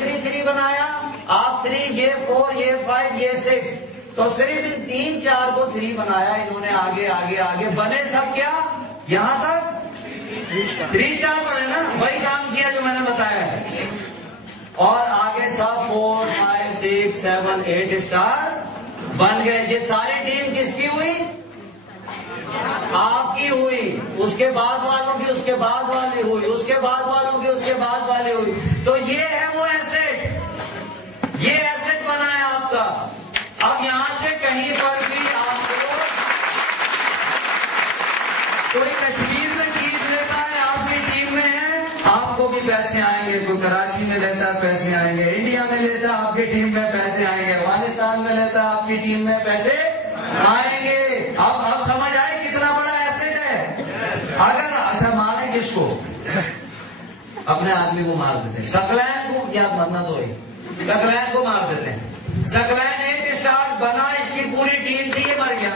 3 بنایا آپ 3 یہ 4 یہ 5 یہ 6 تو صرف ان 3-4 کو 3 بنایا انہوں نے. آگے آگے آگے بنے سب کیا یہاں تک 3 اسٹار بنے نا. وہی کام کیا جو میں نے بتایا ہے. اور آگے سب 4 5 6 7 8 اسٹار بن گئے. یہ ساری ٹیم کس کی ہوئی؟ آپ کی ہوئی. اس کے بعد والوں کی اس کے بعد والی ہوئی. اس کے بعد والوں کی اس کے بعد والی ہوئی. تو یہ ہے وہ ایسٹ. یہ ایسٹ بنا ہے آپ کا. اب یہاں سے کہیں پر بھی آپ کو کوئی کشمیر میں چیز لیتا ہے آپ کی ٹیم میں ہے آپ کو بھی پیسے آئیں گے. کوئی کراچی میں لیتا ہے پیسے آئیں گے. انڈیا میں لیتا ہے آپ کی ٹیم میں پیسے آئیں گے. افغانستان میں لیتا ہے آپ کی ٹیم میں پیسے آئیں گے. اب سمجھ آئے کتنا بڑا ایسٹ ہے. اگر اچھا مارے کس کو؟ اپنے آدمی کو مار دیتے ہیں. سکلین کو یا مرنا تو ہے سکلین کو مار دیتے ہیں. سکلین 8 اسٹار بنا. اس کی پوری ٹیم تھی یہ مر گیا.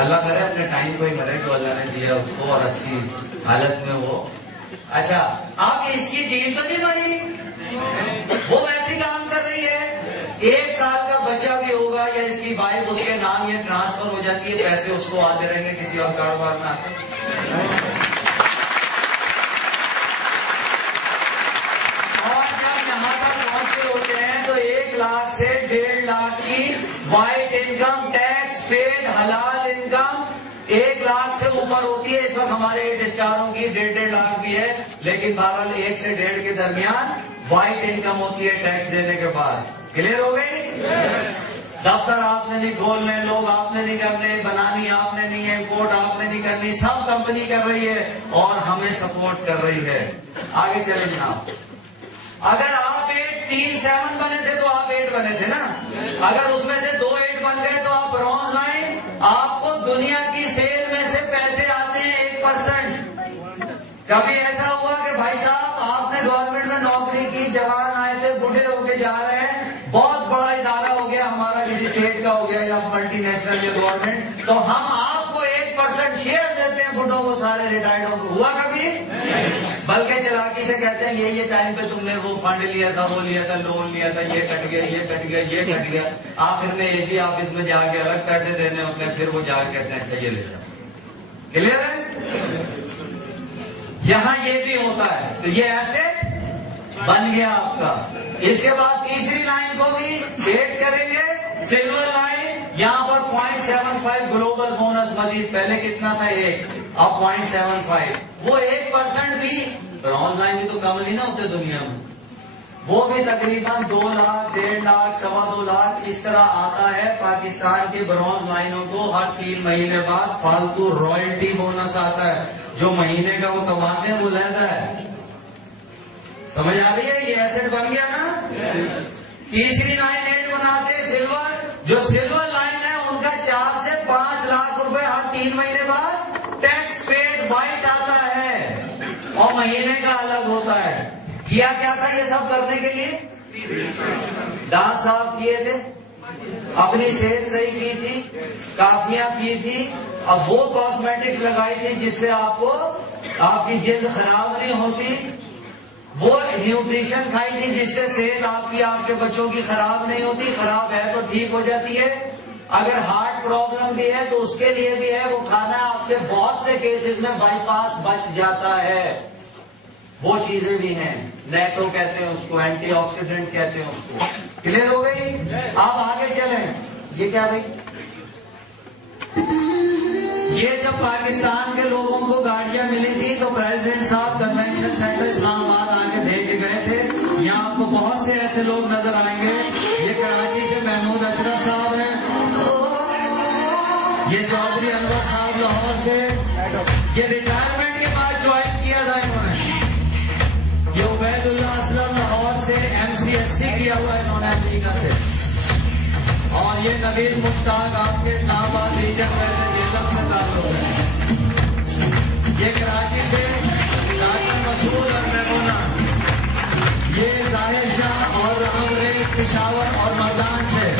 اللہ کرے اپنے ٹائم کو ہی مرے جو اللہ نے دیا اس کو اور اچھی حالت میں وہ. اچھا اب اس کی ٹیم تو نہیں مری. وہ ویسے کام کر رہی ہے. 1 سال کا بچہ بھی ہوگا یا اس کی وائف اس کے نام یہ ٹرانسفر ہو جاتی ہے. پیسے اس کو آتے رہیں گے کسی اور کاروبار میں آتے. ہوتے ہیں تو 1 لاکھ سے 1.5 لاکھ کی وائٹ انکم ٹیکس پیڈ حلال انکم 1 لاکھ سے اوپر ہوتی ہے. اس وقت ہمارے 8 اسٹاروں کی 1.5 لاکھ بھی ہے. لیکن بہرحال 1 سے 1.5 کے درمیان وائٹ انکم ہوتی ہے ٹیکس دینے کے بعد. کلیئر ہو گئی؟ دفتر آپ نے نہیں کھولنے, لوگ آپ نے نہیں کرنے, بنانی آپ نے نہیں ہے, امپورٹ آپ نے نہیں کرنی, سب کمپنی کر رہی ہے اور ہمیں سپورٹ کر رہی ہے. آگے چلیں جناب. اگر آپ 3 7 بنے تھے تو آپ 8 بنے تھے نا. اگر اس میں سے 2 8 بن گئے تو آپ برونز لائن. آپ کو دنیا کی سیل میں سے پیسے آتے ہیں 1%. کبھی ایسا ہوا کہ بھائی صاحب آپ نے گورنمنٹ میں نوکری کی, جوان آئے تھے, بوڑھے ہو کے جا رہے ہیں, بہت بڑا ادارہ ہو گیا ہمارا, کسی اسٹیٹ کا ہو گیا یا ملٹی نیشنل یا گورنمنٹ, تو ہم آپ کو 1% شیئر دیتے ہیں بڈھوں کو, سارے ریٹائرڈوں کو. ہوا کبھی؟ بلکہ چلاکی سے کہتے ہیں یہ ٹائم پہ تم نے وہ فنڈ لیا تھا, وہ لیا تھا, لون لیا تھا, یہ کٹ گیا, یہ کٹ گیا, یہ کٹ گیا. آخر میں AG آفس میں جا کے الگ پیسے دینے ہوتے ہیں. پھر وہ جا کے کہتے ہیں اچھا یہ لے جاؤ. کلیئر ہے؟ یہاں یہ بھی ہوتا ہے. تو یہ ایسٹ بن گیا آپ کا. اس کے بعد تیسری لائن کو بھی سیٹ کریں گے. سلور لائن یہاں پر 0.75 گلوبل بونس مزید. پہلے کتنا تھا 1, اب 0.75. وہ 1% بھی برونز لائن بھی تو کم نہیں نہ ہوتے دنیا میں. وہ بھی تقریباً 2 لاکھ 1.5 لاکھ 2.25 لاکھ اس طرح آتا ہے. پاکستان کی برونز لائنوں کو ہر 3 مہینے بعد فالتو رائلٹی بونس آتا ہے. جو مہینے کا وہ کماتے ہیں وہ لیتا ہے. سمجھ آ رہی ہے؟ یہ ایسٹ بن گیا نا. تیسری لائن 8 بناتے سلور. جو سلور لائن ہے ان کا 4 سے 5 لاکھ روپے ہر 3 مہینے بعد ٹیکس پیڈ وائٹ آتا ہے اور مہینے کا الگ ہوتا ہے. کیا کیا تھا یہ سب کرنے کے لیے؟ دانت صاف کیے تھے, اپنی صحت صحیح کی تھی, کافیاں کی تھی, اب وہ کاسمیٹکس لگائی تھی جس سے آپ کو آپ کی جلد خراب نہیں ہوتی, وہ نیوٹریشن کھائی تھی جس سے صحت آپ کی آپ کے بچوں کی خراب نہیں ہوتی, خراب ہے تو ٹھیک ہو جاتی ہے. اگر ہارٹ پرابلم بھی ہے تو اس کے لیے بھی ہے, وہ کھانا آپ کے بہت سے کیسز میں بائی پاس بچ جاتا ہے. وہ چیزیں بھی ہیں. نیٹو کہتے ہیں اس کو, اینٹی آکسیڈنٹ کہتے ہیں اس کو. کلیئر ہو گئی؟ آپ آگے چلیں. یہ کیا بھائی؟ یہ جب پاکستان کے لوگوں کو گاڑیاں ملی تھی تو پریزیڈنٹ صاحب کنونشن سینٹر اسلام آباد آ کے دے کے گئے تھے. یہاں آپ کو بہت سے ایسے لوگ نظر آئیں گے. یہ کراچی سے محمود اشرف صاحب ہیں, یہ چودھری انور صاحب لاہور سے, یہ ریٹائرمنٹ کے بعد جوائن کیا تھا انہوں نے. یہ عبید اللہ اسلم لاہور سے MCSC کیا ہوا ہے انہوں نے امریکہ سے. اور یہ نوید مشتاق آپ کے اسلام آباد ریجن میں سے جیلم سے تعلق ہے. یہ کراچی سے ڈاکٹر مسعود اور میمونہ. یہ ظاہر شاہ اور رحم ریز پشاور اور مردان سے.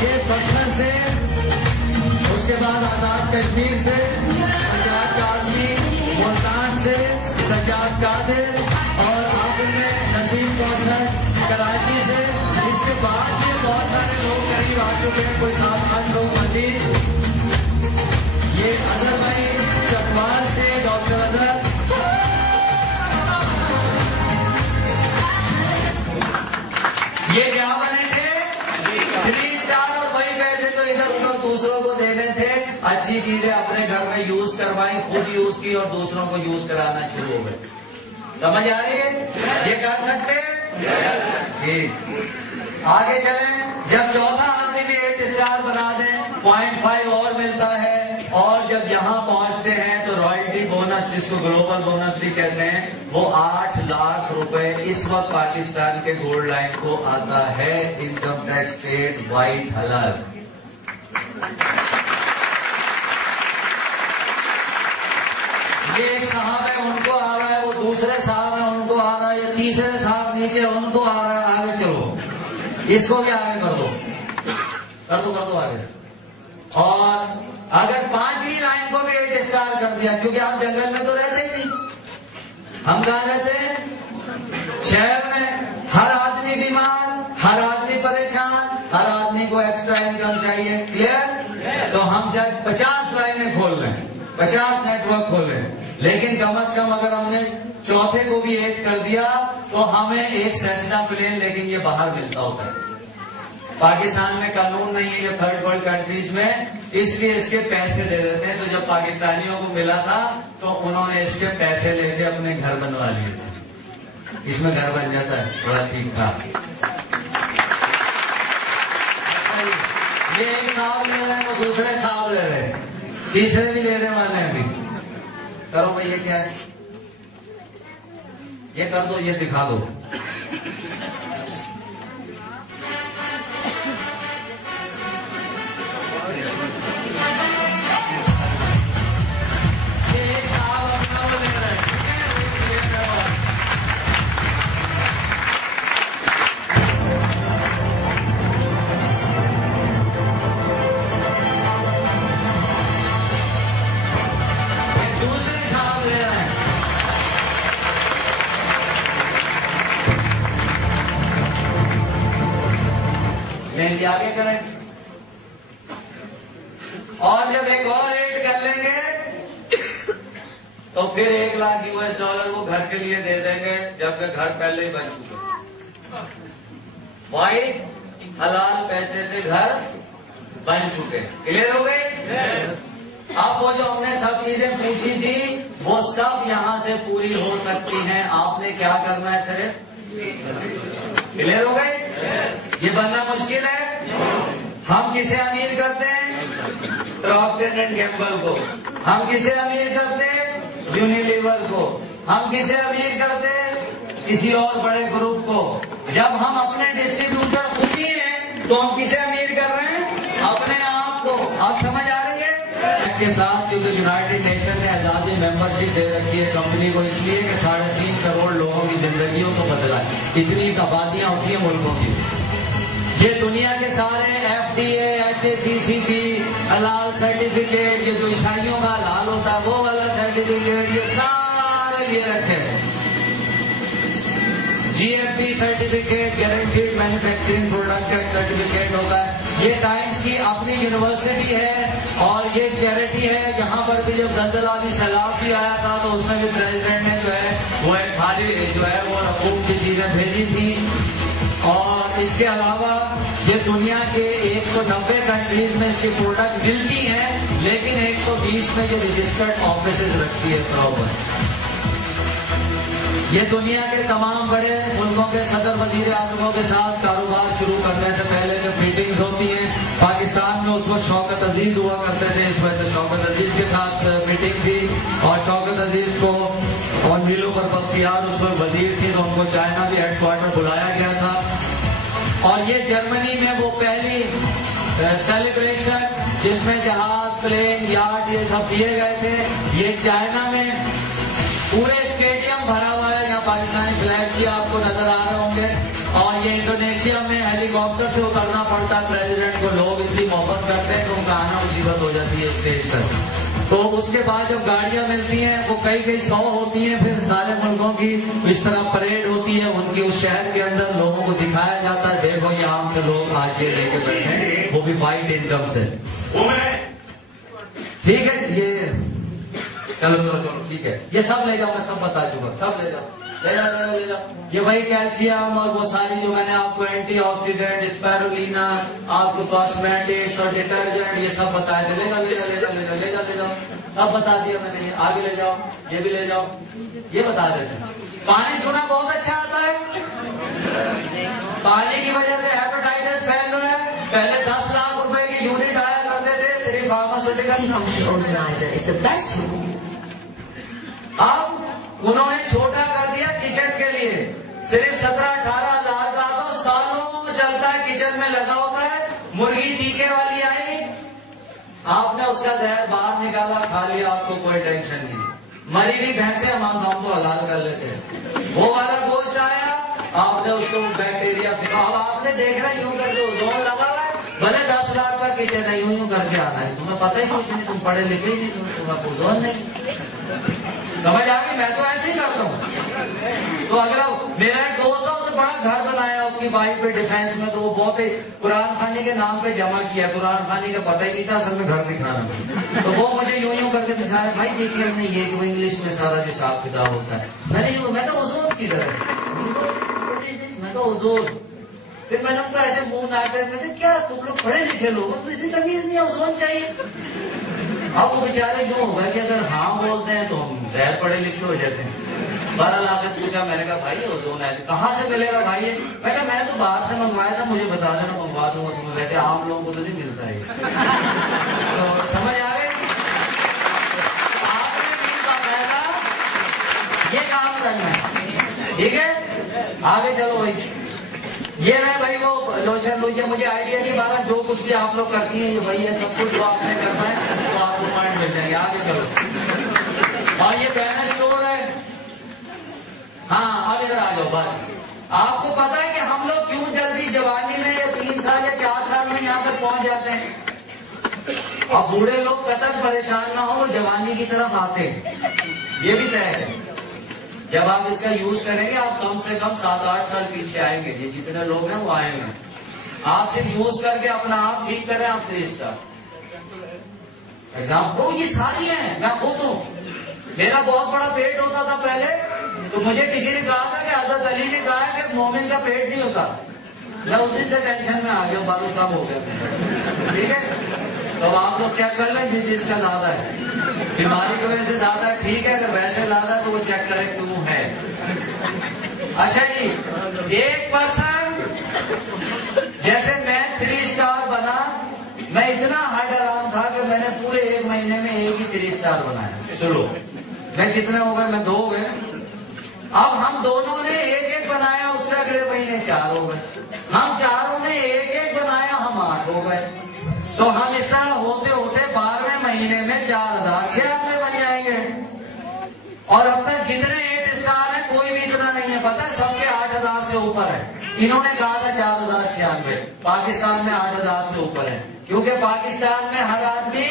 یہ پتھر سے, اس کے بعد آزاد کشمیر سے, پنجاب کاشمی ملتان سے, عابد سجاد قادر اور عابد میں نسیم کوثر کراچی سے. اس کے بعد یہ بہت سارے لوگ قریب آ چکے ہیں, کوئی 7-8 لوگ مزید. یہ اظہر بھائی چکوال سے, ڈاکٹر اظہر. یہ کیا بنے تھے؟ 3 اسٹار, اور وہی پیسے تو ادھر ادھر دوسروں کو دینے تھے. اچھی چیزیں اپنے گھر میں یوز کروائی, خود یوز کی اور دوسروں کو یوز کرانا شروع ہو گئے. سمجھ آ رہی ہے؟ یہ کر سکتے ہیں. ٹھیک, آگے چلیں. جب چوتھا آدمی بھی 8 اسٹار بنا دیں 0.5 اور ملتا ہے, اور جب یہاں پہنچتے ہیں تو رائلٹی بونس, جس کو گلوبل بونس بھی کہتے ہیں, وہ 8 لاکھ روپے اس وقت پاکستان کے گولڈ لائن کو آتا ہے. انکم ٹیکس پیڈ, وائٹ حلال. یہ ایک صاحب ہے, ان کو آ رہا ہے, وہ دوسرے صاحب ہیں, ان کو آ رہا ہے, یہ تیسرے صاحب نیچے, ان کو آ رہا ہے. آگے چلو, اس کو بھی آگے کر دو, کر دو, کر دو آگے. اور اگر 5ویں لائن کو بھی 8 اسٹار کر دیا, کیونکہ آپ جنگل میں تو رہتے ہی نہیں, ہم کہاں رہتے ہیں؟ شہر میں. ہر آدمی بیمار, ہر آدمی پریشان, ہر آدمی کو ایکسٹرا انکم چاہیے. کلیئر؟ تو ہم چاہے 50 لائنیں کھول لیں, 50 نیٹ ورک کھولیں, لیکن کم از کم اگر ہم نے چوتھے کو بھی 8 کر دیا تو ہمیں ایک سیسنا پلین, لیکن یہ باہر ملتا ہوتا ہے. پاکستان میں قانون نہیں ہے یہ تھرڈ ورلڈ کنٹریز میں, اس لیے اس کے پیسے دے دیتے ہیں. تو جب پاکستانیوں کو ملا تھا تو انہوں نے اس کے پیسے لے کے اپنے گھر بنوا لیے تھے. اس میں گھر بن جاتا ہے بڑا ٹھیک ٹھاک. یہ ایک صاحب لے رہے ہیں, وہ دوسرے صاحب لے رہے ہیں, تیسرے بھی لینے والے ہیں. ابھی کرو بھائی, یہ کیا ہے؟ یہ کر دو, یہ دکھا دو. آگے کریں, اور جب ایک اور 8 کر لیں گے تو پھر $1,00,000 وہ گھر کے لیے دے دیں گے, جبکہ گھر پہلے ہی بن چکے. وائٹ حلال پیسے سے گھر بن چکے. کلیئر ہو گئی؟ اب وہ جو ہم نے سب چیزیں پوچھی تھی وہ سب یہاں سے پوری ہو سکتی ہیں. آپ نے کیا کرنا ہے صرف. کلیئر ہو گئی؟ یہ بننا مشکل ہے. ہم کسے امیر کرتے ہیں؟ پراکٹر اینڈ گیمبل کو. ہم کسے امیر کرتے ہیں؟ یونیلیور کو. ہم کسے امیر کرتے ہیں؟ کسی اور بڑے گروپ کو. جب ہم اپنے ڈسٹریبیوٹر خود ہی ہیں تو ہم کسے امیر کر رہے ہیں؟ اپنے آپ کو. آپ سمجھ آ رہی ہے؟ کے ساتھ کیونکہ یونائٹڈ نیشن نے آزادی ممبرشپ دے رکھی ہے کمپنی کو, اس لیے کہ 3.5 کروڑ لوگوں کی زندگیوں کو بدلا ہے. اتنی آبادیاں ہوتی ہیں ملکوں کی. یہ دنیا کے سارے FDA, HACCP, حلال سرٹیفکیٹ, یہ جو عیسائیوں کا حلال ہوتا ہے وہ والا سرٹیفکیٹ, یہ سارے لیے رکھے ہیں. GMP certificate, guaranteed manufacturing product certificate ہوتا ہے. یہ ٹائمز کی اپنی یونیورسٹی ہے اور یہ چیریٹی ہے. یہاں پر بھی جب زلزلہ بھی سیلاب بھی آیا تھا تو اس میں بھی پریزیڈنٹ نے جو ہے وہ ایک خالی جو ہے وہ رقوم کی چیزیں بھیجی تھی. اور اس کے علاوہ یہ دنیا کے 190 کنٹریز میں اس کی پروڈکٹ ملتی ہیں, لیکن 120 میں یہ رجسٹرڈ آفیسز رکھتی ہے پراپر. یہ دنیا کے تمام بڑے ملکوں کے صدر وزیر اعظموں کے ساتھ کاروبار شروع کرنے سے پہلے جب میٹنگز ہوتی ہیں, پاکستان میں اس وقت شوکت عزیز ہوا کرتے تھے, اس وجہ سے شوکت عزیز کے ساتھ میٹنگ تھی. اور شوکت عزیز کو اور نیلوفر بختیار اس وقت وزیر تھی, تو ان کو چائنا بھی ہیڈ کوارٹر بلایا گیا تھا. اور یہ جرمنی میں وہ پہلی سیلیبریشن جس میں جہاز, پلین, یاٹ یہ سب دیے گئے تھے, یہ چائنا میں پورے اسٹیڈیم بھرا ہوا ہے. یہاں پاکستانی فلیگ بھی آپ کو نظر آ رہے ہوں گے. اور یہ انڈونیشیا میں ہیلی کاپٹر سے اترنا پڑتا ہے پریزیڈنٹ کو. لوگ اتنی محبت کرتے ہیں کہ ان کا آنا مصیبت ہو جاتی ہے اسٹیج پر. تو اس کے بعد جب گاڑیاں ملتی ہیں وہ کئی 100 ہوتی ہیں، پھر سارے ملکوں کی اس طرح پریڈ ہوتی ہے، ان کی اس شہر کے اندر لوگوں کو دکھایا جاتا ہے، دیکھو یہاں سے لوگ آج یہ لے کے بیٹھے ہیں، وہ بھی وائٹ انکم سے. ٹھیک ہے، یہ چلو ٹھیک ہے، یہ سب لے جاؤ، میں سب بتا چکا، سب لے جاؤ، لے جاؤ. یہ وہی کیلشیم اور وہ ساری جو میں نے آپ کو اینٹی آکسیڈنٹ، اسپیرولینا، آپ کو کاسمیٹکس اور ڈٹرجنٹ یہ سب بتایا تھے. لے جاؤ سب بتا دیا میں نے. آگے لے جاؤ، یہ بھی لے جاؤ، یہ بتا رہے تھے. پانی سنا بہت اچھا آتا ہے، پانی کی وجہ سے ہیپاٹائٹس پھیل رہا ہے. پہلے 10 لاکھ روپے کی یونٹ آیا کرتے تھے صرف فارماسیوٹیکل. اب انہوں نے چھوٹا کر دیا کچن کے لیے، صرف 17-18 ہزار کا. تو سالوں چلتا ہے، کچن میں لگا ہوتا ہے. مرغی ٹیکے والی آئی، آپ نے اس کا زہر باہر نکالا، کھا لیا، آپ کو کوئی ٹینشن نہیں. مری ہوئی بھینسیں ہم تو حلال کر لیتے ہیں. وہ والا گوشت آیا، آپ نے اس کو بیکٹیریا پھینکا. اب آپ نے دیکھنا یوں کر کے اوزون لگا ہے، بھلے 10 لاکھ کا کچن ہے، یوں کر کے آنا ہے. تمہیں پتہ ہی کچھ نہیں، تم پڑھے لکھے ہی نہیں، تمہیں اوزون نہیں. سمجھ آ گئی؟ میں تو ایسے ہی کرتا ہوں. تو اگلا میرا ایک دوست تھا، اس نے بڑا گھر بنایا اس کی وائف پہ ڈیفینس میں. تو وہ بہت ہی قرآن خوانی کے نام پہ جمع کیا، قرآن خوانی کا پتہ ہی نہیں تھا، اصل میں گھر دکھانا. تو وہ مجھے یوں کر کے دکھایا، بھائی دیکھیے ہم نے یہ کہ وہ انگلش میں سارا جو حساب کتاب ہوتا ہے. میں تو حضور کی طرح، میں تو حضور. پھر میں نے ان کو ایسے منہ نہ کر، میں نے کیا تم لوگ پڑھے لکھے لوگ تو اسی تمیز نہیں ہے، اوزون چاہیے. اب وہ بیچارے یوں ہو گئے کہ اگر ہاں بولتے ہیں تو ہم زہر پڑھے لکھے ہو جاتے ہیں. بہرحال آ کے پوچھا، میں نے کہا بھائی اوزون ہے کہاں سے ملے گا بھائی؟ میں کہا میں نے تو باہر سے منگوایا تھا، مجھے بتا دینا، منگوا دوں گا تمہیں. ویسے عام لوگوں کو تو نہیں ملتا ہے. تو سمجھ آ گئی؟ آپ نے یہ کام کرنا ہے. ٹھیک ہے، آگے چلو بھائی. یہ ہے بھائی وہ لوشن لوشن، مجھے آئیڈیا نہیں بارہ جو کچھ بھی آپ لوگ کرتی ہیں یہ وہی ہے، سب کچھ جو آپ نے کرنا ہے تو آپ کو پوائنٹ مل جائیں گے. آگے چلو. اور یہ پہنا اسٹور ہے. ہاں اب ادھر آ جاؤ. بس آپ کو پتا ہے کہ ہم لوگ کیوں جلدی جوانی میں یا 3 سال یا 4 سال میں یہاں تک پہنچ جاتے ہیں. اور بوڑھے لوگ قطر پریشان نہ ہو، وہ جوانی کی طرف آتے ہیں. یہ بھی طے ہے. جب آپ اس کا یوز کریں گے آپ کم سے کم 7-8 سال پیچھے آئیں گے. یہ جتنے لوگ ہیں وہ آئیں گے. آپ صرف یوز کر کے اپنا آپ ٹھیک کریں، آپ 3 اسٹار ایگزام. وہ یہ ساری ہیں، میں خود ہوں. میرا بہت بڑا پیٹ ہوتا تھا پہلے، تو مجھے کسی نے کہا تھا کہ حضرت علی نے کہا ہے کہ مومن کا پیٹ نہیں ہوتا. میں اس دن سے ٹینشن میں آ گیا، بارو کم ہو گیا. ٹھیک ہے، تو آپ لوگ چیک کر لیں جس کا زیادہ ہے، بیماری کی وجہ سے زیادہ ہے ٹھیک ہے، اگر ویسے زیادہ ہے تو وہ چیک کریں کیوں ہے. اچھا جی، ایک پرسن جیسے میں 3 اسٹار بنا، میں اتنا ہارڈ آرام تھا کہ میں نے پورے 1 مہینے میں ایک ہی 3 اسٹار بنایا. چلو میں کتنے ہو گئے؟ میں 2 ہو گئے. اب ہم دونوں نے ایک بنایا، اس سے اگلے مہینے 4 ہو گئے. ہم چاروں نے ایک بنایا، ہم 8 ہو گئے. تو ہم اس طرح ہوتے ہوتے 12ویں مہینے میں 4096 بن جائیں گے. اور اب تک جتنے 8 اسٹار ہیں کوئی بھی اتنا نہیں ہے، پتہ ہے سب کے 8000 سے اوپر ہے. انہوں نے کہا تھا 4096، پاکستان میں 8000 سے اوپر ہے، کیونکہ پاکستان میں ہر آدمی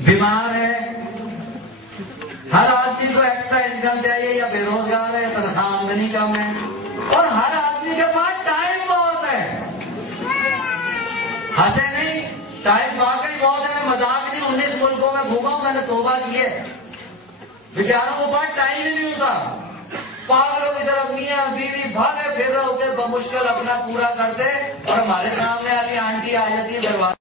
بیمار ہے، ہر آدمی کو ایکسٹرا انکم چاہیے، یا بے روزگار ہے، تنخواہ آمدنی کم ہے، اور ہر آدمی کے پاس ٹائم بہت ہے. ہنسے نہیں، ٹائم واقعی بہت ہے، مذاق نہیں. 19 ملکوں میں گھوما، میں نے توبہ کی ہے. بیچاروں کو پاس ٹائم ہی نہیں ہوتا. پاگلوں کی طرف میاں بیوی بھاگے پھر رہے ہوتے، بمشکل اپنا پورا کرتے، اور ہمارے سامنے والی آنٹی آ جاتی ہے دروازے